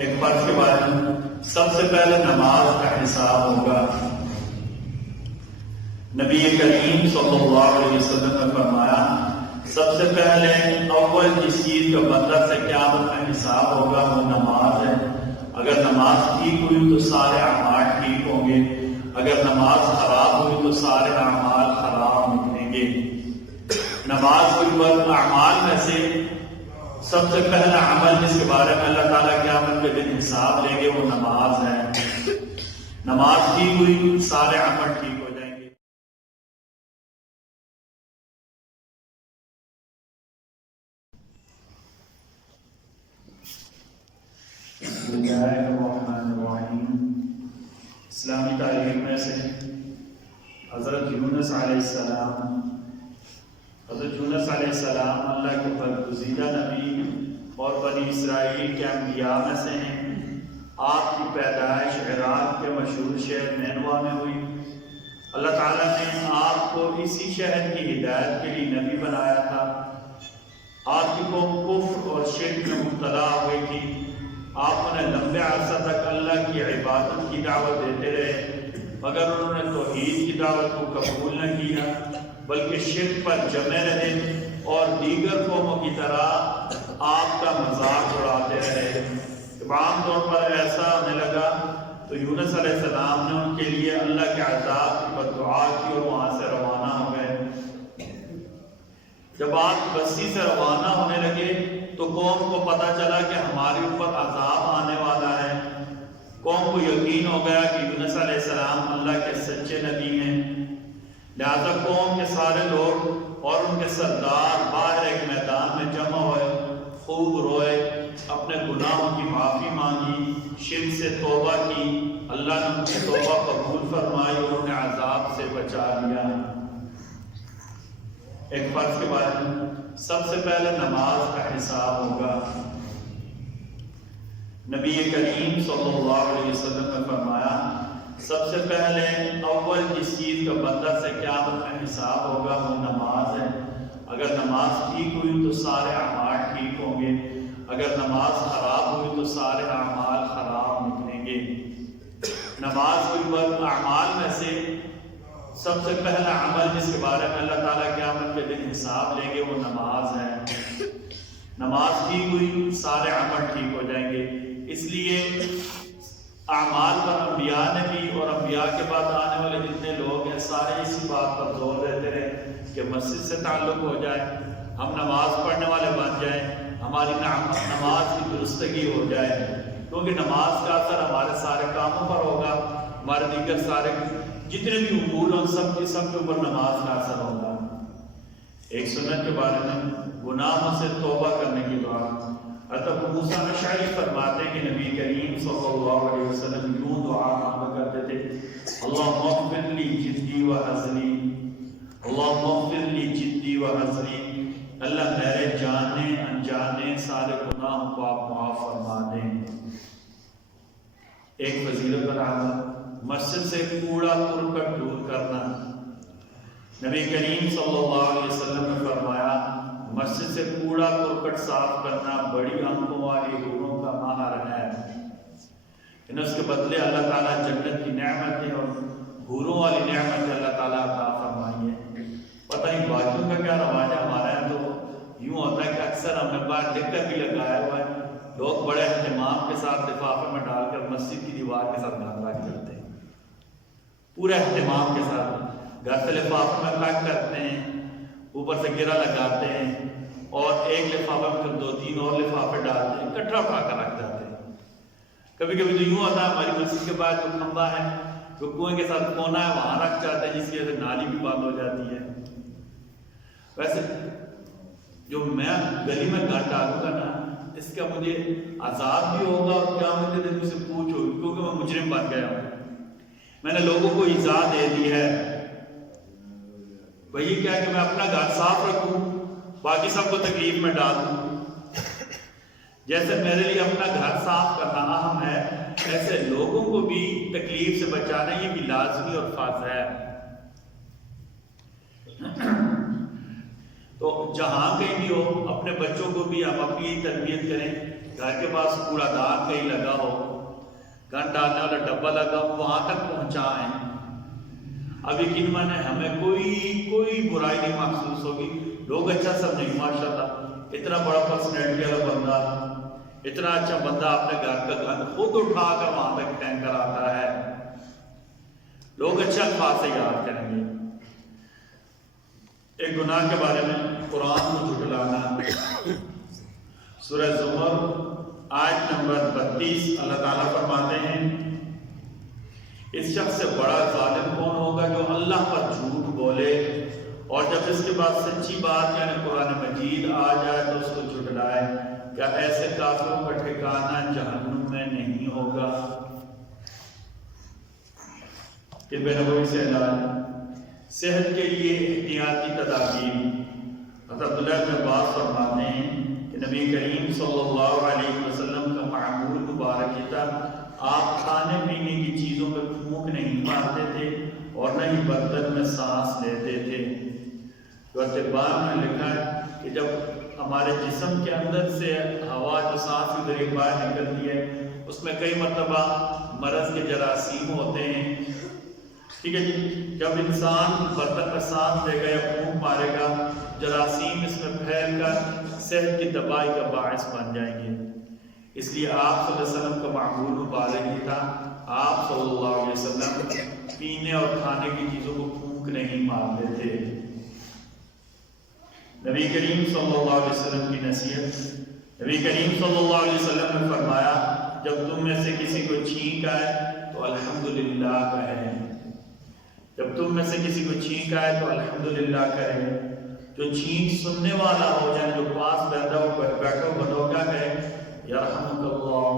ایک فرض کے بارے میں سب سے پہلے نماز کا حساب ہوگا۔ نبی کریم صلی اللہ علیہ وسلم نے فرمایا سب سے پہلے اول جس چیز کا بندہ سے قیامت میں حساب ہوگا وہ نماز ہے۔ اگر نماز ٹھیک ہوئی تو سارے اعمال ٹھیک ہوں گے، اگر نماز خراب ہوئی تو سارے اعمال خراب نکلیں گے۔ نماز کے اعمال میں سے سب سے پہلا عمل جس کے بارے میں اللہ تعالیٰ قیامت کے دن حساب لیں گے وہ نماز ہے۔ نماز ٹھیک ہوئی سارے عمل ٹھیک ہو جائیں گے۔ بسم اللہ الرحمن الرحیم۔ اسلامی تاریخ میں سے حضرت یونس علیہ السلام اللہ کے برگزیدہ نبی اور بنی اسرائیل کے انبیاء میں سے ہیں۔ آپ کی پیدائش عراق کے مشہور شہر نینوا میں ہوئی۔ اللہ تعالیٰ نے آپ کو اسی شہر کی ہدایت کے لیے نبی بنایا تھا۔ آپ کی قوم کفر اور شرک میں مبتلا ہوئی تھی۔ آپ انہیں لمبے عرصہ تک اللہ کی عبادت کی دعوت دیتے رہے، مگر انہوں نے توحید کی دعوت کو قبول نہ کیا بلکہ شرک پر جمے رہے اور دیگر قوموں کی طرح آپ کا مذاق اڑاتے رہے۔ جب عام طور پر ایسا ہونے لگا تو یونس علیہ السلام نے ان کے لیے اللہ کے عذاب کی بددعا کی اور وہاں سے روانہ ہو گئے۔ جب آپ بستی سے روانہ ہونے لگے تو قوم کو پتہ چلا کہ ہمارے اوپر عذاب آنے والا ہے۔ قوم کو یقین ہو گیا کہ یونس علیہ السلام اللہ کے سچے نبی ہیں، لہذا قوم کے سارے لوگ اور ان کے سردار باہر ایک میدان میں جمع ہوئے، خوب روئے، اپنے گناہوں کی معافی مانگی، شرک سے توبہ کی۔ اللہ نے ان کی توبہ قبول فرمائی اور انہیں عذاب سے بچا لیا۔ ایک فرض کے بارے میں سب سے پہلے نماز کا حساب ہوگا۔ نبی کریم صلی اللہ علیہ وسلم نے فرمایا سب سے پہلے اول جس چیز کا بندہ سے قیامت میں حساب ہوگا وہ نماز ہے۔ اگر نماز ٹھیک ہوئی تو سارے اعمال ٹھیک ہوں گے، اگر نماز خراب ہوئی تو سارے اعمال خراب نکلیں گے۔ نماز کے اعمال میں سے سب سے پہلا عمل جس کے بارے میں اللہ تعالیٰ قیامت کے دن حساب لیں گے وہ نماز ہے۔ نماز ٹھیک ہوئی سارے عمل ٹھیک ہو جائیں گے۔ اس لیے اعمال پر انبیاء نے بھی اور انبیاء کے بعد آنے والے جتنے لوگ ہیں سارے اسی بات پر زور دیتے رہے کہ مسجد سے تعلق ہو جائے، ہم نماز پڑھنے والے بن جائیں، ہماری نماز کی درستگی ہو جائے، کیونکہ نماز کا اثر ہمارے سارے کاموں پر ہوگا، ہمارے دیگر سارے جتنے بھی امور ہیں سب کے اوپر نماز کا اثر ہوگا۔ ایک سنت کے بارے میں گناہوں سے توبہ کرنے کی دعا۔ حضرت ابو موسیٰ اشعری فرماتے ہیں کہ نبی کریم صلی اللہ علیہ وسلم یوں دعا مانگا کرتے تھے، اللہم اغفر لی جدی و حزنی، اللہم اغفر لی جدی و حزنی، اللہ میرے جانے انجانے سارے گناہوں کو آپ معاف فرما دیں۔ ایک فضیلت پر عمل مسجد سے کوڑا کرکٹ دور کرنا۔ نبی کریم صلی اللہ علیہ وسلم نے فرمایا مسجد سے کوڑا کرکٹ صاف کرنا بڑی آنکھوں والی حوروں کا مہر ہے، اس کے بدلے اللہ تعالیٰ جنت کی نعمتیں اور حوروں والی نعمتیں اللہ تعالیٰ عطا فرمائی ہے۔ پتہ نہیں باقیوں کا کیا رواج ہے، ہمارے یہاں تو یوں ہوتا ہے کہ اکثر ہم نے باہر ٹکر بھی لگایا ہوا ہے، لوگ بڑے اہتمام کے ساتھ لفافے میں ڈال کر مسجد کی دیوار کے ساتھ باندھ رکھ جاتے ہیں، پورے اہتمام کے ساتھ گھر سے لفافے میں پیک کرتے ہیں، اوپر سے گرا لگاتے ہیں اور ایک لفافے میں پھر 2-3 اور لفافے ڈالتے ہیں، اکٹھا اٹھا کر رکھ جاتے ہیں۔ کبھی کبھی تو یوں ہوتا ہے ہماری مسجد کے بعد جو کھمبا ہے جو کنویں کے ساتھ کونا ہے وہاں رکھ جاتے ہیں، جس کی وجہ سے نالی بھی بند ہو جاتی ہے۔ ویسے جو میں گلی میں گھر ڈالوں گا نا اس کا مجھے عذاب بھی ہوگا اور قیامت کے دن مجھ سے پوچھ ہوگی، کیونکہ میں مجرم بن گیا ہوں، میں نے لوگوں کو ایذا دے دی ہے۔ وہی کیا کہ میں اپنا گھر صاف رکھوں باقی سب کو تکلیف میں ڈال دوں۔ جیسے میرے لیے اپنا گھر صاف کرنا اہم ہے، ایسے لوگوں کو بھی تکلیف سے بچانا یہ بھی لازمی اور فرض ہے۔ تو جہاں کہیں بھی ہو اپنے بچوں کو بھی ہم اپنی تربیت کریں گھر کے پاس کوڑا دان کہیں لگا ہو، گن ڈالنے والا ڈبہ لگا ہو، وہاں تک پہنچائیں۔ اب یقین مانے ہمیں کوئی برائی نہیں محسوس ہوگی، لوگ اچھا سب نہیں، ماشاءاللہ اتنا بڑا پرسنالٹی والا بندہ، اتنا اچھا بندہ اپنے گھر کا گن خود اٹھا کر وہاں تک پھینک کر آتا ہے، لوگ اچھا الفاظ سے یاد کریں گے۔ ایک گناہ کے بارے میں قرآن کو جھٹلانا، سورہ زمر آیت نمبر 32 اللہ تعالیٰ فرماتے ہیں اس شخص سے بڑا ظالم کون ہوگا جو اللہ پر جھوٹ بولے اور جب اس کے بعد سچی بات یعنی قرآن مجید آ جائے تو اس کو جھٹلائے، کیا ایسے کافروں کا ٹھکانہ جہنم میں نہیں ہوگا؟ طب نبوی سے علاج، صحت کے لیے احتیاطی تدابیر۔ حضرت عبداللہ بن عباس فرماتے ہیں کہ نبی کریم صلی اللہ علیہ وسلم کا معمول مبارک یہ تھا، آپ کھانے پینے کی چیزوں میں پھونک نہیں مارتے تھے اور نہ ہی برتن میں سانس لیتے تھے۔ جو طبان میں لکھا ہے کہ جب ہمارے جسم کے اندر سے ہوا جو سانس کے ذریعے باہر نکلتی ہے اس میں کئی مرتبہ مرض کے جراثیم ہوتے ہیں، ٹھیک ہے جی، جب انسان برتن میں سانس لے گا یا پھونک مارے گا جراثیم اس میں پھیل کر صحت کی تباہی کا باعث بن جائیں گے۔ اس لیے آپ صلی اللہ علیہ وسلم کا معمول مبارک یہ تھا، آپ صلی اللہ علیہ وسلم پینے اور کھانے کی چیزوں کو پھونک نہیں مارتے تھے۔ نبی کریم صلی اللہ علیہ وسلم کی نصیحت، نبی کریم صلی اللہ علیہ وسلم نے فرمایا جب تم میں سے کسی کو چھینک آئے تو الحمدللہ کہیں، جب تم میں سے کسی کو چھینک آئے تو الحمدللہ کہیں۔ جو چھینک سننے والا ہو یعنی جو پاس بیٹھا ہو بندوں کیا کہے یرحمک اللہ،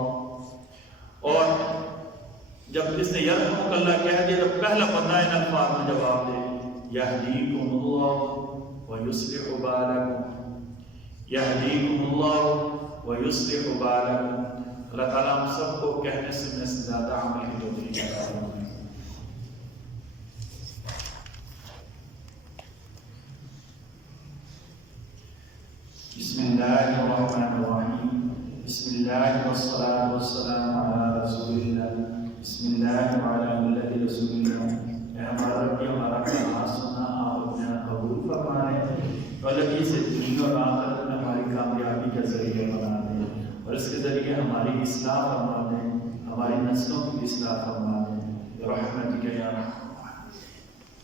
اور جب اس نے یرحمک اللہ کہہ دیا تو پہلا بندہ ان الفاظ میں جواب دے یہدیکم اللہ ویصلح بالکم، یہدیکم اللہ ویصلح بالکم۔ اللہ تعالیٰ ہم سب کو کہنے سننے سے زیادہ عمل کی توفیق عطا فرمائے۔ بسم اللہ الرحمن الرحیم، بسم اللہ والصلاة والسلام علی رسول اللہ، بسم اللہ وعلی ملت رسول اللہ۔ اے ہمارا رب، ہمارا کلام سنا آپ اپنے قبول فرما لیں، غلطی سے دین اور آخرت میں ہماری کامیابی کا ذریعہ بنا دیں اور اس کے ذریعے ہماری اصلاح فرما دیں، ہماری نسلوں کی اصلاح فرما دیں برحمتک یا